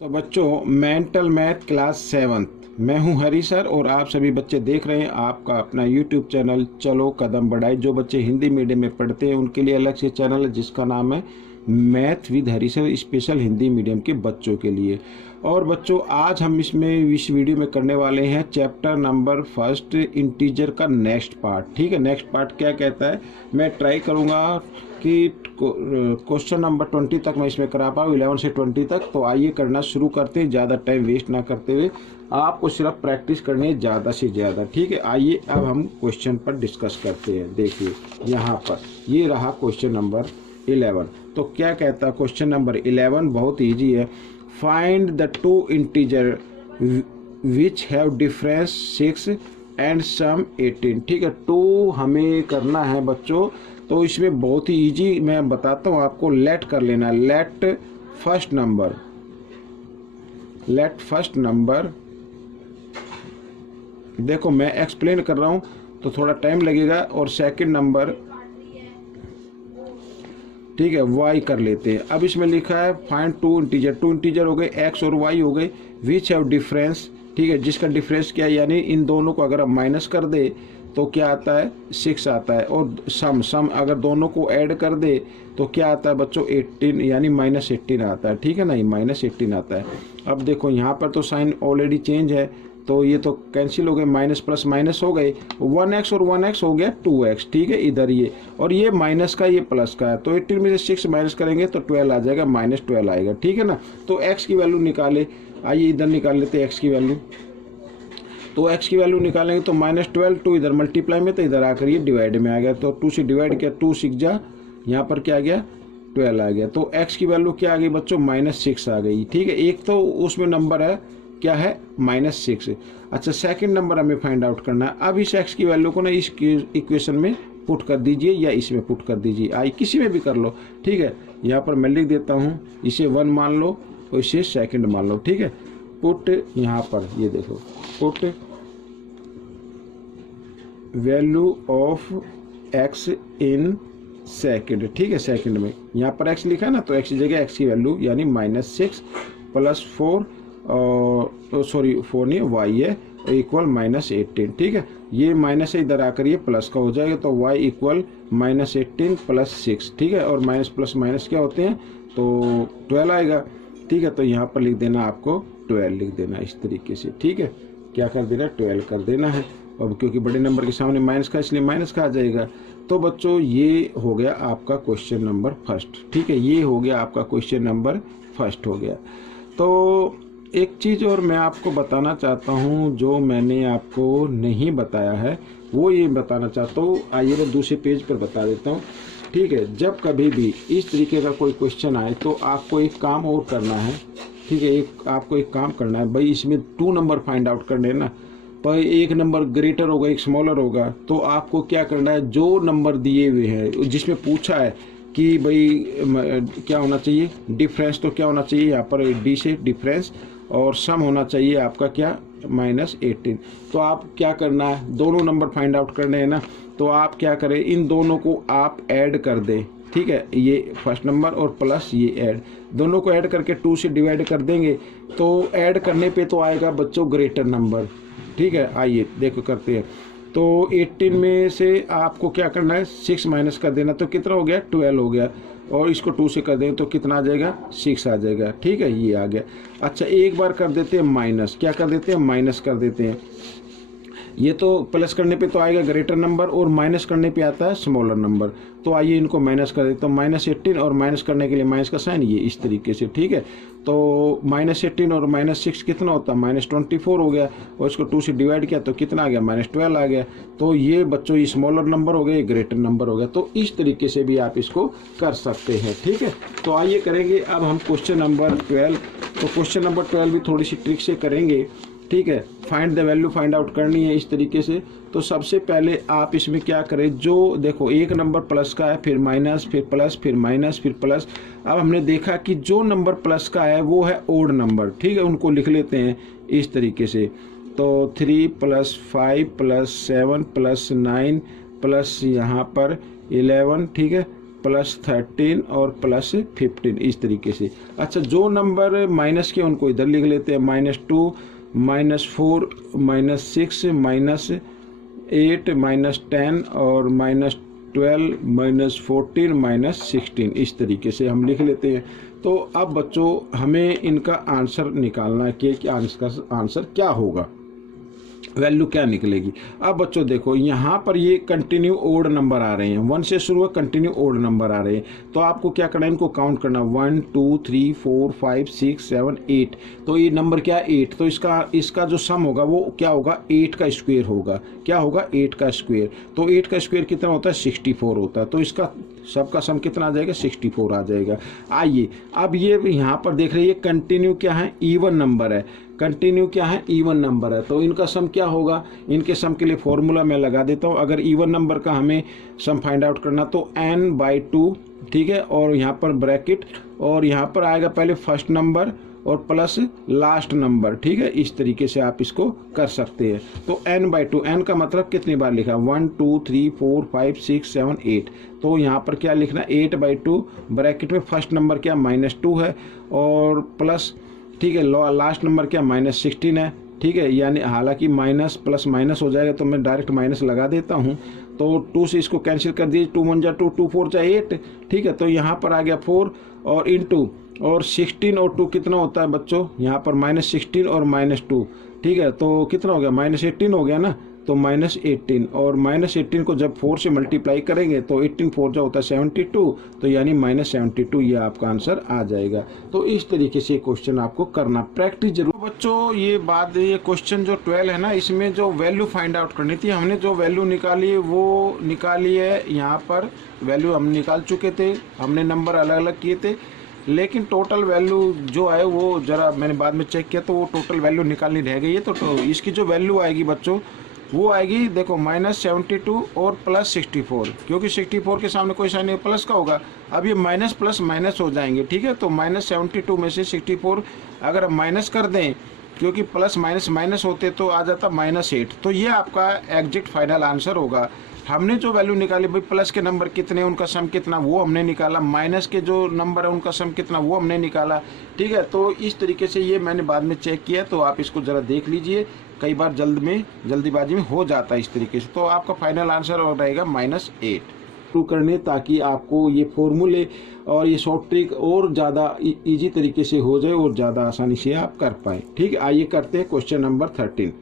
तो बच्चों, mental math class 7th मैं हूं हरी सर और आप सभी बच्चे देख रहे हैं आपका अपना यूट्यूब चैनल चलो कदम बढ़ाए। जो बच्चे हिंदी मीडियम में पढ़ते हैं उनके लिए अलग से चैनल है जिसका नाम है math with Hari sir, special Hindi medium के बच्चों के लिए। और बच्चों, आज हम इस वीडियो में करने वाले हैं चैप्टर नंबर फर्स्ट, इंटीजर का नेक्स्ट पार्ट। ठीक है, नेक्स्ट पार्ट क्या कहता है, मैं ट्राई करूँगा कि क्वेश्चन नंबर 20 तक मैं इसमें करा पाऊँ, 11 से 20 तक। तो आइए करना शुरू करते हैं, ज़्यादा टाइम वेस्ट ना करते हुए। आपको सिर्फ प्रैक्टिस करनी है ज़्यादा से ज़्यादा। ठीक है, आइए अब हम क्वेश्चन पर डिस्कस करते हैं। देखिए यहाँ पर ये रहा क्वेश्चन नंबर 11। तो क्या कहता है क्वेश्चन नंबर 11, बहुत ईजी है। Find the two integer which have difference 6 and sum 18। ठीक है, टू हमें करना है बच्चों, तो इसमें बहुत ही इजी मैं बताता हूँ आपको। लेट कर लेना, लेट फर्स्ट नंबर देखो मैं एक्सप्लेन कर रहा हूँ तो थोड़ा टाइम लगेगा। और सेकंड नंबर, ठीक है, वाई कर लेते हैं। अब इसमें लिखा है फाइंड टू इंटीजर हो गए, एक्स और वाई हो गए, विच हैव डिफरेंस। ठीक है, जिसका डिफरेंस क्या है, यानी इन दोनों को अगर हम माइनस कर दे तो क्या आता है, 6 आता है। और सम अगर दोनों को ऐड कर दे तो क्या आता है बच्चों, 18, यानी -18 आता है। ठीक है ना, -18 आता है। अब देखो यहाँ पर तो साइन ऑलरेडी चेंज है, तो ये तो कैंसिल हो गए, माइनस प्लस माइनस हो गए, 1x और 1x हो गया 2x। ठीक है, इधर ये और ये माइनस का, ये प्लस का है, तो 18 में से 6 माइनस करेंगे तो 12 आ जाएगा, -12 आएगा। ठीक है ना, तो x की वैल्यू निकाले, आइए इधर निकाल लेते हैं x की वैल्यू। तो x की वैल्यू निकालेंगे तो -12, 2 इधर मल्टीप्लाई में, तो इधर आकर ये डिवाइड में आ गया, तो 2 से डिवाइड किया, 2 6 जा, यहाँ पर क्या आ गया, 12 आ गया। तो x की वैल्यू क्या आ गई बच्चों, -6 आ गई। ठीक है, एक तो उसमें नंबर है क्या है, -6। अच्छा, सेकंड नंबर हमें फाइंड आउट करना है। अब इस x की वैल्यू को ना इस इक्वेशन में पुट कर दीजिए या इसमें पुट कर दीजिए, आई किसी में भी कर लो। ठीक है, यहाँ पर मैं लिख देता हूँ, इसे 1 मान लो और इसे सेकंड मान लो। ठीक है, पुट यहाँ पर ये देखो, put value of x in second. ठीक है, सेकंड में यहाँ पर x लिखा है ना, तो x की जगह x की वैल्यू यानी -6 + 4 और सॉरी 4 नहीं, y है, इक्वल -18। ठीक है, ये माइनस से इधर आकर ये प्लस का हो जाएगा, तो y इक्वल -18 + 6। ठीक है, और माइनस प्लस माइनस क्या होते हैं, तो 12 आएगा। ठीक है, तो यहाँ पर लिख देना, आपको 12 लिख देना इस तरीके से। ठीक है, क्या कर देना, 12 कर देना है। अब क्योंकि बड़े नंबर के सामने माइनस का, इसलिए माइनस का आ जाएगा। तो बच्चों, ये हो गया आपका क्वेश्चन नंबर फर्स्ट। ठीक है, ये हो गया आपका क्वेश्चन नंबर फर्स्ट हो गया। तो एक चीज़ और मैं आपको बताना चाहता हूँ जो मैंने आपको नहीं बताया है, वो ये बताना चाहता हूँ। आइए मैं दूसरे पेज पर बता देता हूँ। ठीक है, जब कभी भी इस तरीके का कोई क्वेश्चन आए तो आपको एक काम और करना है। ठीक है, आपको एक काम करना है भाई, इसमें 2 नंबर फाइंड आउट करने हैं ना, पर एक नंबर ग्रेटर होगा, एक स्मॉलर होगा। तो आपको क्या करना है, जो नंबर दिए हुए हैं जिसमें पूछा है कि भाई क्या होना चाहिए, डिफरेंस, तो क्या होना चाहिए यहाँ पर डी से डिफरेंस, और सम होना चाहिए आपका क्या, -18। तो आप क्या करना है, दोनों नंबर फाइंड आउट करने हैं ना, तो आप क्या करें, इन दोनों को आप ऐड कर दें। ठीक है, ये फर्स्ट नंबर और प्लस ये ऐड, दोनों को ऐड करके 2 से डिवाइड कर देंगे, तो ऐड करने पे तो आएगा बच्चों ग्रेटर नंबर। ठीक है, आइए देखो करते हैं। तो 18 में से आपको क्या करना है, 6 माइनस कर देना, तो कितना हो गया, 12 हो गया। और इसको 2 से कर दें तो कितना आ जाएगा, 6 आ जाएगा। ठीक है, ये आ गया। अच्छा, एक बार कर देते हैं माइनस, क्या कर देते हैं, माइनस कर देते हैं। ये तो प्लस करने पे तो आएगा ग्रेटर नंबर और माइनस करने पे आता है स्मॉलर नंबर। तो आइए इनको माइनस कर देते, तो -18 और माइनस करने के लिए माइनस का साइन ये इस तरीके से। ठीक है, तो -18 और -6 कितना होता है, -24 हो गया, और इसको 2 से डिवाइड किया तो कितना आ गया, -12 आ गया। तो ये बच्चों ये स्मॉलर नंबर हो गया, ये ग्रेटर नंबर हो गया। तो इस तरीके से भी आप इसको कर सकते हैं। ठीक है, तो आइए करेंगे अब हम क्वेश्चन नंबर 12। तो क्वेश्चन नंबर 12 भी थोड़ी सी ट्रिक से करेंगे। ठीक है, find the value find out करनी है इस तरीके से। तो सबसे पहले आप इसमें क्या करें, जो देखो एक नंबर प्लस का है, फिर माइनस, फिर प्लस, फिर माइनस, फिर प्लस। अब हमने देखा कि जो नंबर प्लस का है वो है ओड नंबर। ठीक है, उनको लिख लेते हैं इस तरीके से। तो 3 + 5 + 7 + 9 प्लस यहाँ पर 11। ठीक है, प्लस 13 और प्लस 15 इस तरीके से। अच्छा, जो नंबर माइनस के उनको इधर लिख लेते हैं, -2, -4, -6, -8, -10 और -12, -14, -16 इस तरीके से हम लिख लेते हैं। तो अब बच्चों हमें इनका आंसर निकालना है कि आंसर क्या होगा, वैल्यू क्या निकलेगी। अब बच्चों देखो यहाँ पर ये कंटिन्यू ओड नंबर आ रहे हैं, 1 से शुरू है, कंटिन्यू ओड नंबर आ रहे हैं। तो आपको क्या करना है, इनको काउंट करना, 1 2 3 4 5 6 7 8। तो ये नंबर क्या है, 8। तो इसका जो सम होगा वो क्या होगा, 8 का स्क्वायर होगा। क्या होगा, 8 का स्क्वायर। तो 8 का स्क्वायर कितना होता है, 64 होता है। तो इसका सबका सम कितना आ जाएगा, 64 आ जाएगा। आइए अब ये यहाँ पर देख रहे हैं, कंटिन्यू क्या है, इवन नंबर है। कंटिन्यू क्या है, इवन नंबर है। तो इनका सम क्या होगा, इनके सम के लिए फॉर्मूला मैं लगा देता हूँ। अगर इवन नंबर का हमें सम फाइंड आउट करना तो n/2, ठीक है, और यहाँ पर ब्रैकेट, और यहाँ पर आएगा पहले फर्स्ट नंबर और प्लस लास्ट नंबर, ठीक है। इस तरीके से आप इसको कर सकते हैं। तो n/2, n का मतलब कितनी बार लिखा, 1 2 3 4 5 6 7 8। तो यहाँ पर क्या लिखना, 8/2, ब्रैकेट में फर्स्ट नंबर क्या -2 है और प्लस, ठीक है, लास्ट नंबर क्या -16 है, ठीक है। यानी हालांकि माइनस प्लस माइनस हो जाएगा तो मैं डायरेक्ट माइनस लगा देता हूँ। तो 2 से इसको कैंसिल कर दीजिए, 2 1 जा 2, 2 4 जा 8, ठीक है। तो यहाँ पर आ गया 4 और इंटू और 16 और 2 कितना होता है बच्चों, यहाँ पर -16 और -2, ठीक है। तो कितना हो गया, -18 हो गया ना। तो -18 और -18 को जब 4 से मल्टीप्लाई करेंगे तो 18 4 जो होता है 72, तो यानी -72 ये आपका आंसर आ जाएगा। तो इस तरीके से क्वेश्चन आपको करना, प्रैक्टिस जरूर बच्चों। ये क्वेश्चन जो 12 है ना, इसमें जो वैल्यू फाइंड आउट करनी थी, हमने जो वैल्यू निकाली है वो निकाली है। यहाँ पर वैल्यू हम निकाल चुके थे, हमने नंबर अलग अलग किए थे, लेकिन टोटल वैल्यू जो है वो जरा मैंने बाद में चेक किया तो वो टोटल वैल्यू निकालनी रह गई है। तो इसकी जो वैल्यू आएगी बच्चों वो आएगी, देखो -72 और +64, क्योंकि 64 के सामने कोई साइन नहीं, प्लस का होगा। अब ये माइनस प्लस माइनस हो जाएंगे, ठीक है। तो -72 में से 64 अगर हम माइनस कर दें, क्योंकि प्लस माइनस माइनस होते तो आ जाता -8। तो ये आपका एग्जैक्ट फाइनल आंसर होगा। हमने जो वैल्यू निकाली भाई, प्लस के नंबर कितने उनका सम कितना वो हमने निकाला, माइनस के जो नंबर है उनका सम कितना वो हमने निकाला, ठीक है। तो इस तरीके से ये मैंने बाद में चेक किया, तो आप इसको ज़रा देख लीजिए, कई बार जल्दीबाजी में हो जाता है इस तरीके से। तो आपका फाइनल आंसर रहेगा -8 टू करने, ताकि आपको ये फॉर्मूले और ये शॉर्ट ट्रिक और ज़्यादा इजी तरीके से हो जाए और ज़्यादा आसानी से आप कर पाए, ठीक है। आइए करते हैं क्वेश्चन नंबर 13।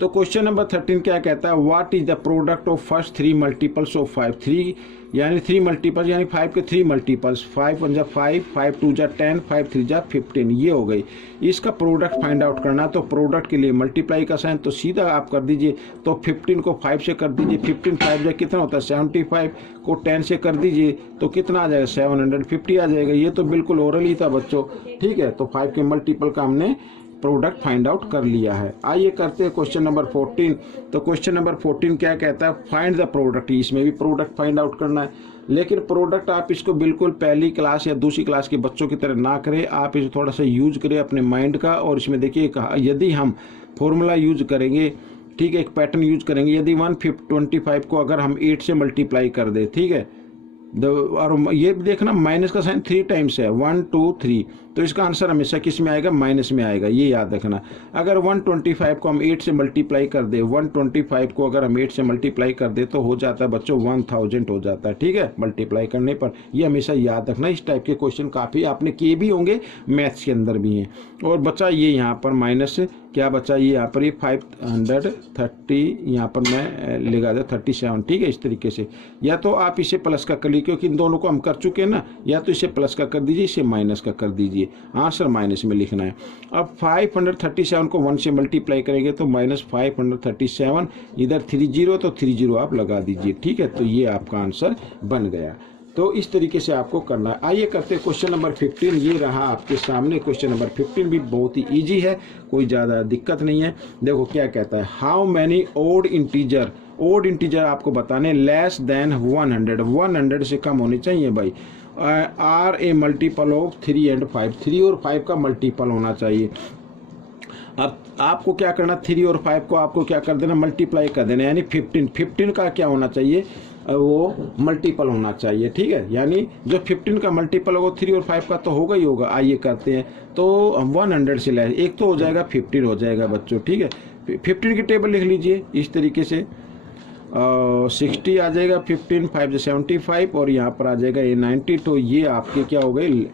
तो क्वेश्चन नंबर 13 क्या कहता है, what is the product of first 3 multiples of 5। 3 यानी 3 मल्टीपल्स यानी 5 के 3 मल्टीपल्स, 5 1 जा 5, 5 2 जा 10, 5 3 जा 15, ये हो गई। इसका प्रोडक्ट फाइंड आउट करना, तो प्रोडक्ट के लिए मल्टीप्लाई का साइन तो सीधा आप कर दीजिए। तो 15 को 5 से कर दीजिए, 15 5 जा कितना होता है 75, को 10 से कर दीजिए तो कितना आ जाएगा 750 आ जाएगा। ये तो बिल्कुल ओरल ही था बच्चों, ठीक है। तो 5 के मल्टीपल का हमने प्रोडक्ट फाइंड आउट कर लिया है। आइए करते हैं क्वेश्चन नंबर 14। तो क्वेश्चन नंबर 14 क्या कहता है, फाइंड द प्रोडक्ट। इसमें भी प्रोडक्ट फाइंड आउट करना है, लेकिन प्रोडक्ट आप इसको बिल्कुल पहली क्लास या दूसरी क्लास के बच्चों की तरह ना करें, आप इसे थोड़ा सा यूज करें अपने माइंड का। और इसमें देखिए, यदि हम फॉर्मूला यूज करेंगे, ठीक है, एक पैटर्न यूज करेंगे, यदि 125 को अगर हम 8 से मल्टीप्लाई कर दे, ठीक है, और ये देखना माइनस का साइन 3 टाइम्स है, 1 2 3, तो इसका आंसर हमेशा किस में आएगा, माइनस में आएगा, ये याद रखना। अगर 125 को हम 8 से मल्टीप्लाई कर दे, 125 को अगर हम 8 से मल्टीप्लाई कर दे तो हो जाता है बच्चों 1000 हो जाता है, ठीक है, मल्टीप्लाई करने पर। ये हमेशा याद रखना। इस टाइप के क्वेश्चन काफ़ी आपने किए भी होंगे, मैथ्स के अंदर भी हैं। और बच्चा ये यहाँ पर माइनस क्या बचा, ये यहाँ पर ये 530 यहाँ पर मैं लगा दे 37, ठीक है, इस तरीके से। या तो आप इसे प्लस का कर लीजिए, क्योंकि इन दोनों को हम कर चुके हैं ना, या तो इसे प्लस का कर दीजिए, इसे माइनस का कर दीजिए, आंसर माइनस में लिखना है। अब 537 को 1 से मल्टीप्लाई करेंगे तो -537, इधर 30 तो 30 आप लगा दीजिए, ठीक है। तो ये आपका आंसर बन गया। तो इस तरीके से आपको करना है। आइए करते हैं क्वेश्चन नंबर 15। ये रहा आपके सामने क्वेश्चन नंबर 15, भी बहुत ही इजी है, कोई ज़्यादा दिक्कत नहीं है। देखो क्या कहता है, हाउ मैनी ओड इंटीजर आपको बताने लेस देन 100 से कम होने चाहिए भाई, are a multiple of 3 and 5, 3 और 5 का मल्टीपल होना चाहिए। अब आपको क्या करना, 3 और 5 को आपको क्या कर देना, मल्टीप्लाई कर देना, यानी 15 का क्या होना चाहिए, वो मल्टीपल होना चाहिए, ठीक है। यानी जो 15 का मल्टीपल होगा 3 और 5 का तो होगा ही होगा। आइए करते हैं, तो 100 से ले एक तो हो जाएगा 15 हो जाएगा बच्चों, ठीक है। 15 की टेबल लिख लीजिए इस तरीके से, 60 आ जाएगा, 15 5 75 और यहाँ पर आ जाएगा ये 90। तो ये आपके क्या हो गए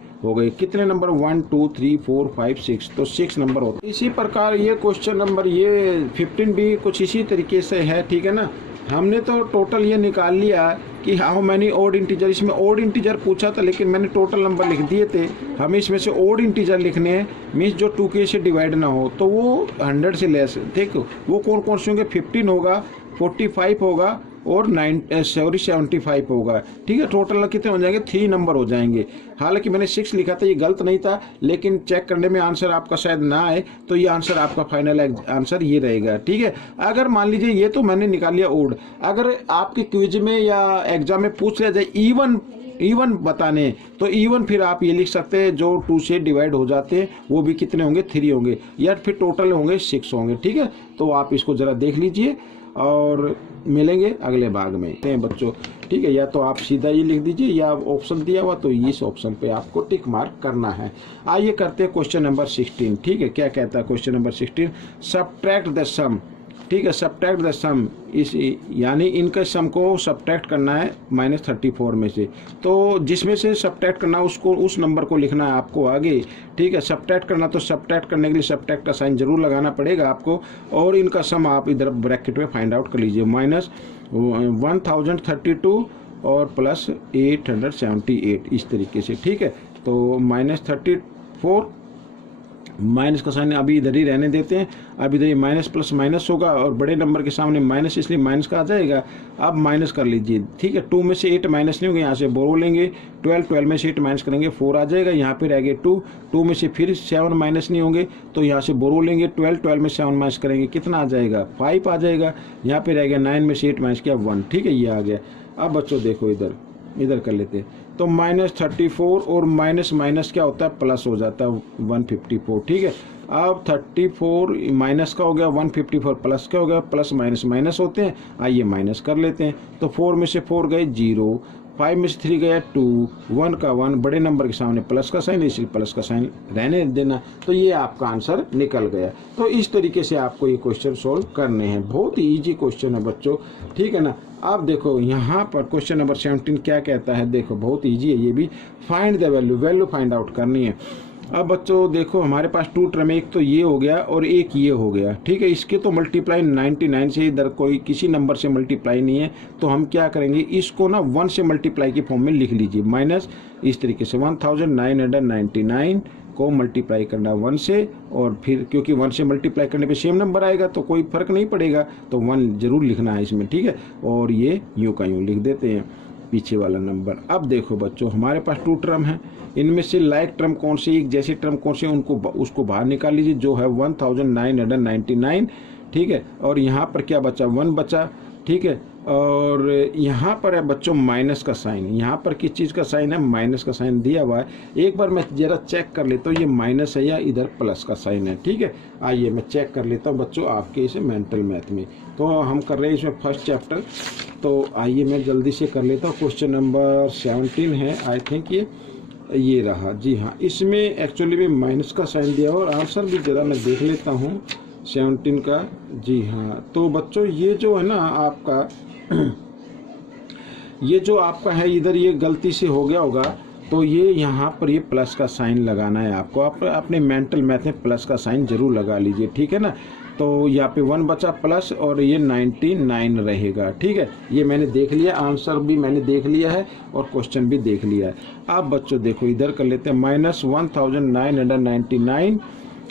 कितने नंबर, 1 2 3 4 5 6, तो 6 नंबर होते हैं। इसी प्रकार ये क्वेश्चन नंबर ये 15 भी कुछ इसी तरीके से है, ठीक है ना। हमने तो टोटल ये निकाल लिया कि हाउ मैनी ओड इंटीजर, इसमें ओड इंटीजर पूछा था लेकिन मैंने टोटल नंबर लिख दिए थे। हमें इसमें से ओड इंटीजर लिखने हैं, मीन्स जो 2k से डिवाइड ना हो, तो वो 100 से लेस। देखो वो कौन कौन से होंगे, 15 होगा, 45 होगा और 75 होगा, ठीक है। टोटल कितने हो जाएंगे, 3 नंबर हो जाएंगे। हालांकि मैंने 6 लिखा था, ये गलत नहीं था, लेकिन चेक करने में आंसर आपका शायद ना आए, तो ये आंसर आपका फाइनल आंसर ये रहेगा, ठीक है। अगर मान लीजिए ये तो मैंने निकाल लिया ओड, अगर आपके क्विज में या एग्जाम में पूछ लिया जाए इवन बताने, तो इवन फिर आप ये लिख सकते हैं जो 2 से डिवाइड हो जाते हैं वो भी कितने होंगे, 3 होंगे, या फिर टोटल होंगे 6 होंगे, ठीक है। तो आप इसको जरा देख लीजिए और मिलेंगे अगले भाग में बच्चों, ठीक है। या तो आप सीधा ये लिख दीजिए या ऑप्शन दिया हुआ तो इस ऑप्शन पे आपको टिक मार्क करना है। आइए करते हैं क्वेश्चन नंबर 16, ठीक है। क्या कहता है क्वेश्चन नंबर 16, सब्ट्रैक्ट द सम, ठीक है। सब्ट्रैक्ट द सम, इस यानी इनका सम को सब्ट्रैक्ट करना है -34 में से, तो जिसमें से सब्ट्रैक्ट करना उसको उस नंबर को लिखना है आपको आगे, ठीक है। सब्ट्रैक्ट करना तो सब्ट्रैक्ट करने के लिए सब्ट्रैक्ट का साइन जरूर लगाना पड़ेगा आपको, और इनका सम आप इधर ब्रैकेट में फाइंड आउट कर लीजिए, -1032 और प्लस 878 इस तरीके से, ठीक है। तो -34 माइनस का साइन अभी इधर ही रहने देते हैं, अब इधर माइनस प्लस माइनस होगा और बड़े नंबर के सामने माइनस, इसलिए माइनस का आ जाएगा। अब माइनस कर लीजिए, ठीक है। 2 में से 8 माइनस नहीं होंगे, यहाँ से बोरो लेंगे, 12 में से 8 माइनस करेंगे 4 आ जाएगा, यहाँ पे रह गए 2 में से फिर 7 माइनस नहीं होंगे, तो यहाँ से बोरो लेंगे, 12 में 7 माइनस करेंगे कितना आ जाएगा, 5 आ जाएगा, यहाँ पे रह गया 9 में से 8 माइनस किया 1, ठीक है, ये आ गया। अब बच्चों देखो इधर कर लेते हैं, तो -34 और माइनस क्या होता है, प्लस हो जाता है 154, ठीक है। अब 34 माइनस का हो गया, 154 प्लस का हो गया, प्लस माइनस होते हैं, आइए माइनस कर लेते हैं। तो 4 में से 4 गए 0, 5 में से 3 गया 2, 1 का 1, बड़े नंबर के सामने प्लस का साइन, इसलिए प्लस का साइन रहने देना, तो ये आपका आंसर निकल गया। तो इस तरीके से आपको ये क्वेश्चन सोल्व करने हैं, बहुत ही ईजी क्वेश्चन है बच्चों, ठीक है ना। अब देखो यहाँ पर क्वेश्चन नंबर 17 क्या कहता है, देखो बहुत ईजी है ये भी, find the value find out करनी है। अब बच्चों देखो हमारे पास 2 टर्म, एक तो ये हो गया और एक ये हो गया, ठीक है। इसके तो मल्टीप्लाई 99 से, इधर कोई किसी नंबर से मल्टीप्लाई नहीं है, तो हम क्या करेंगे, इसको ना 1 से मल्टीप्लाई के फॉर्म में लिख लीजिए, माइनस इस तरीके से 1999 को मल्टीप्लाई करना 1 से, और फिर क्योंकि 1 से मल्टीप्लाई करने पे सेम नंबर आएगा तो कोई फर्क नहीं पड़ेगा, तो 1 जरूर लिखना है इसमें, ठीक है। और ये यूँ का यूँ लिख देते हैं पीछे वाला नंबर। अब देखो बच्चों हमारे पास 2 टर्म है, इनमें से लाइक टर्म कौन से, एक जैसे टर्म कौन से, उसको बाहर निकाल लीजिए, जो है 1999, ठीक है। और यहाँ पर क्या बचा, 1 बचा, ठीक है। और यहाँ पर है बच्चों माइनस का साइन, यहाँ पर किस चीज़ का साइन है, माइनस का साइन दिया हुआ है। एक बार मैं जरा चेक कर लेता हूँ ये माइनस है या इधर प्लस का साइन है, ठीक है। आइए मैं चेक कर लेता हूँ बच्चों आपके इसे मेंटल मैथ में, तो हम कर रहे हैं इसमें फर्स्ट चैप्टर, तो आइए मैं जल्दी से कर लेता हूँ। क्वेश्चन नंबर 17 है आई थिंक, ये रहा, जी हाँ। इसमें एक्चुअली में माइनस का साइन दिया और आंसर भी ज़रा मैं देख लेता हूँ 17 का, जी हाँ। तो बच्चों ये जो है ना आपका ये जो आपका है इधर ये गलती से हो गया होगा, तो ये यहाँ पर ये प्लस का साइन लगाना है आपको, आप अपने मेंटल मैथ में प्लस का साइन जरूर लगा लीजिए, ठीक है ना। तो यहाँ पे 1 बचा प्लस और ये 99 रहेगा, ठीक है। ये मैंने देख लिया, आंसर भी मैंने देख लिया है और क्वेश्चन भी देख लिया है। अब बच्चों देखो इधर कर लेते हैं -1999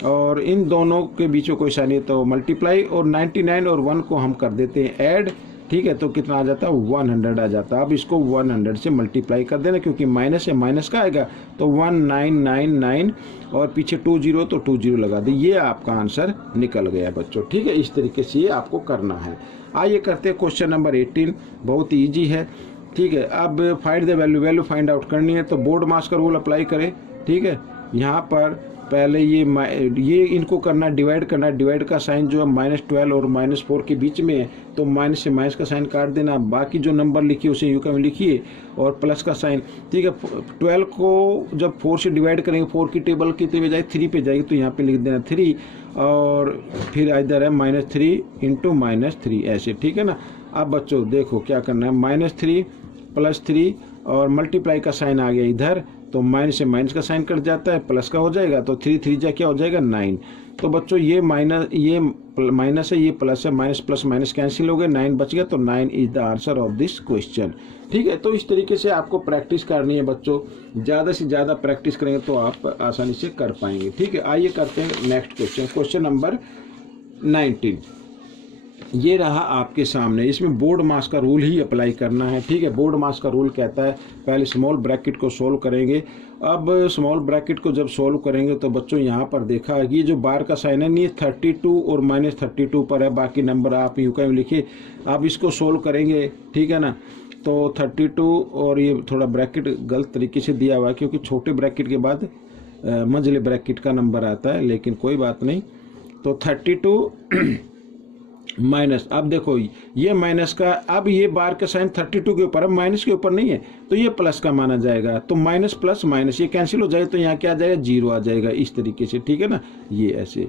और इन दोनों के बीच में कोई साइन नहीं, तो मल्टीप्लाई, और 99 और 1 को हम कर देते हैं ऐड, ठीक है। तो कितना आ जाता है, 100 आ जाता है। अब इसको 100 से मल्टीप्लाई कर देना, क्योंकि माइनस है, माइनस का आएगा, तो 1999 और पीछे 20 तो 20 लगा दे, ये आपका आंसर निकल गया बच्चों, ठीक है। इस तरीके से ये आपको करना है। आइए करते हैं क्वेश्चन नंबर 18, बहुत ईजी है, ठीक है। अब find the value find out करनी है, तो बोर्ड मास का रूल अप्लाई करें, ठीक है। यहाँ पर पहले ये इनको करना, डिवाइड करना, डिवाइड का साइन जो है -12 और -4 के बीच में है, तो माइनस से माइनस का साइन काट देना, बाकी जो नंबर लिखिए उसे यूं का लिखिए और प्लस का साइन, ठीक है। 12 को जब 4 से डिवाइड करेंगे, 4 की टेबल कितने पे जाएगी, 3 पे जाएगी, तो यहाँ पे लिख देना 3 और फिर इधर है -3 इंटू -3 ऐसे, ठीक है ना। अब बच्चों देखो क्या करना है, -3 +3 और मल्टीप्लाई का साइन आ गया इधर, तो माइनस से माइनस का साइन कट जाता है, प्लस का हो जाएगा, तो 3 3 जा क्या हो जाएगा 9। तो बच्चों ये माइनस है, ये प्लस है, माइनस प्लस माइनस कैंसिल हो गए, 9 बच गया, तो 9 is the answer of this question, ठीक है। तो इस तरीके से आपको प्रैक्टिस करनी है बच्चों, ज़्यादा से ज़्यादा प्रैक्टिस करेंगे तो आप आसानी से कर पाएंगे, ठीक है। आइए करते हैं नेक्स्ट क्वेश्चन, क्वेश्चन नंबर 19। ये रहा आपके सामने, इसमें बोर्ड मास का रूल ही अप्लाई करना है, ठीक है। बोर्ड मास का रूल कहता है पहले स्मॉल ब्रैकेट को सोल्व करेंगे। अब स्मॉल ब्रैकेट को जब सोल्व करेंगे तो बच्चों यहाँ पर देखा ये जो बार का साइन है नहीं, 32 और -32 पर है, बाकी नंबर आप यूं का लिखिए। अब इसको सोल्व करेंगे, ठीक है ना। तो 32 और ये थोड़ा ब्रैकेट गलत तरीके से दिया हुआ है क्योंकि छोटे ब्रैकेट के बाद मंझले ब्रैकेट का नंबर आता है, लेकिन कोई बात नहीं। तो 32 माइनस, अब देखो ये माइनस का, अब ये बार का साइन 32 के ऊपर है, माइनस के ऊपर नहीं है, तो ये प्लस का माना जाएगा, तो माइनस प्लस माइनस ये कैंसिल हो जाएगा, तो यहाँ क्या आ जाएगा 0 आ जाएगा, इस तरीके से, ठीक है ना, ये ऐसे।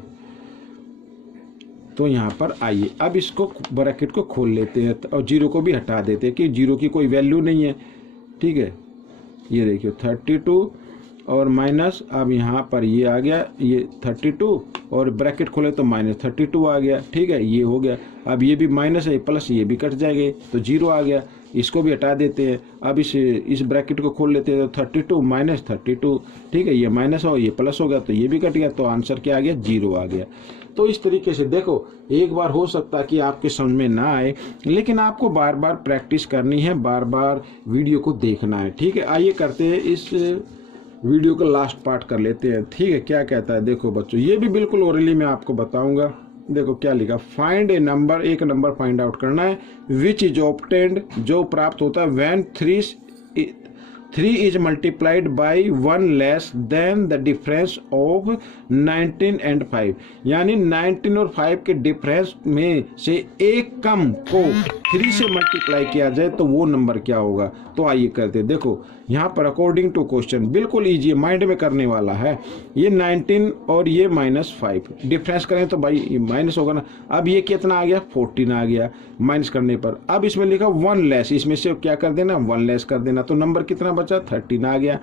तो यहाँ पर आइए अब इसको ब्रैकेट को खोल लेते हैं और 0 को भी हटा देते हैं कि 0 की कोई वैल्यू नहीं है, ठीक है। ये देखिए 32 और माइनस, अब यहाँ पर ये आ गया, ये 32 और ब्रैकेट खोले तो -32 आ गया, ठीक है, ये हो गया। अब ये भी माइनस है, प्लस ये भी कट जाएंगे, तो 0 आ गया, इसको भी हटा देते हैं। अब इस ब्रैकेट को खोल लेते हैं, तो 32 -32, ठीक है, ये माइनस हो ये प्लस हो गया, तो ये भी कट गया, तो आंसर क्या आ गया 0 आ गया। तो इस तरीके से देखो, एक बार हो सकता है कि आपके समझ में ना आए, लेकिन आपको बार बार प्रैक्टिस करनी है, बार बार वीडियो को देखना है, ठीक है। आइए करते हैं इस वीडियो का लास्ट पार्ट कर लेते हैं, ठीक है। क्या कहता है देखो बच्चों, ये भी बिल्कुल ओरली मैं आपको बताऊंगा। देखो क्या लिखा, फाइंड ए नंबर, एक नंबर फाइंड आउट करना है, विच इज ऑब्टेन्ड, जो प्राप्त होता है when 3 is multiplied by 1 less than the difference of 19 and 5, यानी 19 और 5 के डिफरेंस में से एक कम को 3 से मल्टीप्लाई किया जाए तो वो नंबर क्या होगा। तो आइए करते, देखो यहाँ पर अकॉर्डिंग टू क्वेश्चन बिल्कुल ईजी है, माइंड में करने वाला है। ये 19 और ये -5 डिफरेंस करें तो भाई ये माइनस होगा ना। अब ये कितना आ गया 14 आ गया माइनस करने पर। अब इसमें लिखा 1 लेस, इसमें से क्या कर देना 1 लेस कर देना, तो नंबर कितना बचा 13 आ गया।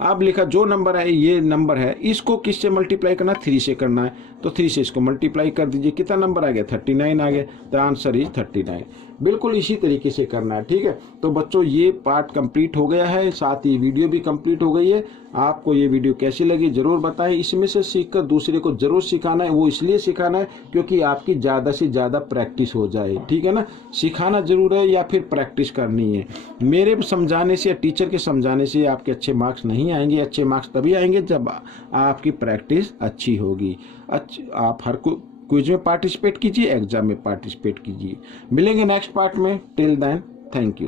अब लिखा जो नंबर है ये नंबर है, इसको किससे मल्टीप्लाई करना 3 से करना है, तो 3 से इसको मल्टीप्लाई कर दीजिए, कितना नंबर आ गया 39 आ गया, द आंसर इज 39। बिल्कुल इसी तरीके से करना है, ठीक है। तो बच्चों ये पार्ट कंप्लीट हो गया है, साथ ही वीडियो भी कंप्लीट हो गई है। आपको ये वीडियो कैसी लगी जरूर बताएं, इसमें से सीखकर दूसरे को जरूर सिखाना है, वो इसलिए सिखाना है क्योंकि आपकी ज़्यादा से ज़्यादा प्रैक्टिस हो जाए, ठीक है ना। सिखाना जरूर है या फिर प्रैक्टिस करनी है। मेरे समझाने से या टीचर के समझाने से आपके अच्छे मार्क्स नहीं आएंगे, अच्छे मार्क्स तभी आएंगे जब आपकी प्रैक्टिस अच्छी होगी। आप हर क्विज में पार्टिसिपेट कीजिए, एग्जाम में पार्टिसिपेट कीजिए। मिलेंगे नेक्स्ट पार्ट में, टिल देन थैंक यू।